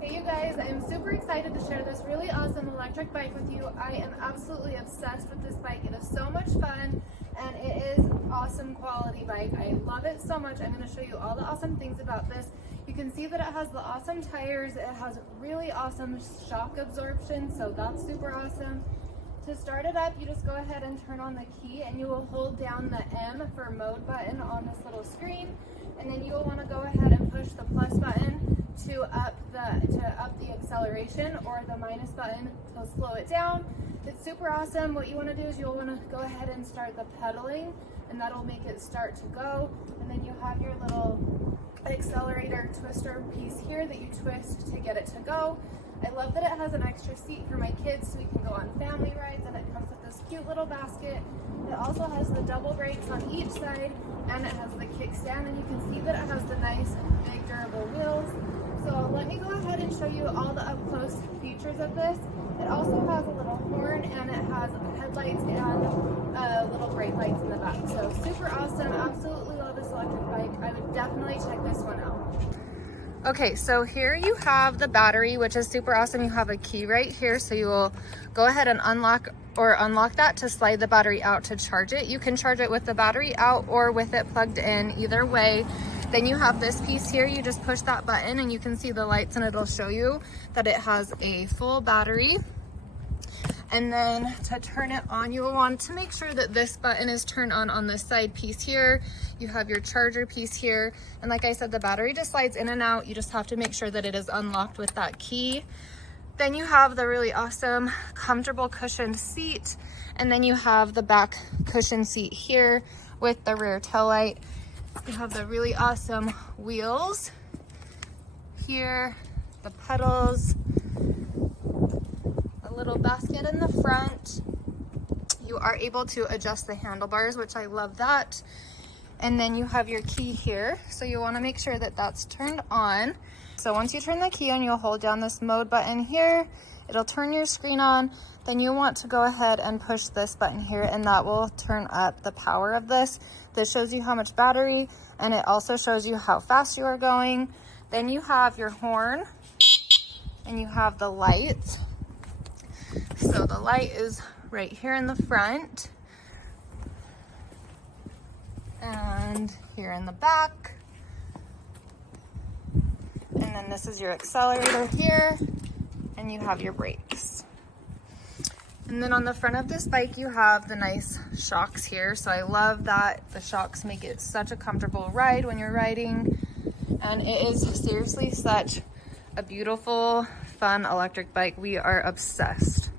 Hey you guys, I'm super excited to share this really awesome electric bike with you. I am absolutely obsessed with this bike. It is so much fun and it is awesome quality bike. I love it so much. I'm going to show you all the awesome things about this. You can see that it has the awesome tires. It has really awesome shock absorption, so that's super awesome. To start it up, you just go ahead and turn on the key and you will hold down the M for mode button on this little screen, and then you will want to go ahead and push the plus button to up the acceleration, or the minus button to slow it down. It's super awesome. What you want to do is you'll want to go ahead and start the pedaling, and that'll make it start to go. And then you have your little accelerator twister piece here that you twist to get it to go. I love that it has an extra seat for my kids so we can go on family rides, and it comes with this cute little basket. It also has the double brakes on each side, and it has the kickstand, and you can see that it has the nice big durable wheels. So let me go ahead and show you all the up close features of this. It also has a little horn, and it has headlights and little brake lights in the back. So super awesome. Absolutely love this electric bike. I would definitely check this one out. Okay, so here you have the battery, which is super awesome. You have a key right here, so you will go ahead and unlock that to slide the battery out to charge it. You can charge it with the battery out or with it plugged in, either way. Then you have this piece here. You just push that button and you can see the lights, and it'll show you that it has a full battery. And then to turn it on, you will want to make sure that this button is turned on this side piece here. You have your charger piece here. And like I said, the battery just slides in and out. You just have to make sure that it is unlocked with that key. Then you have the really awesome, comfortable cushioned seat. And then you have the back cushion seat here with the rear tail light. You have the really awesome wheels here, the pedals, little basket in the front. You are able to adjust the handlebars, which I love that. And then you have your key here, so you want to make sure that that's turned on. So once you turn the key on, you'll hold down this mode button here. It'll turn your screen on. Then you want to go ahead and push this button here, and that will turn up the power of this. This shows you how much battery, and it also shows you how fast you are going. Then you have your horn, and you have the lights. So the light is right here in the front and here in the back. And then this is your accelerator here, and you have your brakes. And then on the front of this bike, you have the nice shocks here. So I love that the shocks make it such a comfortable ride when you're riding. And it is seriously such a beautiful, fun electric bike. We are obsessed.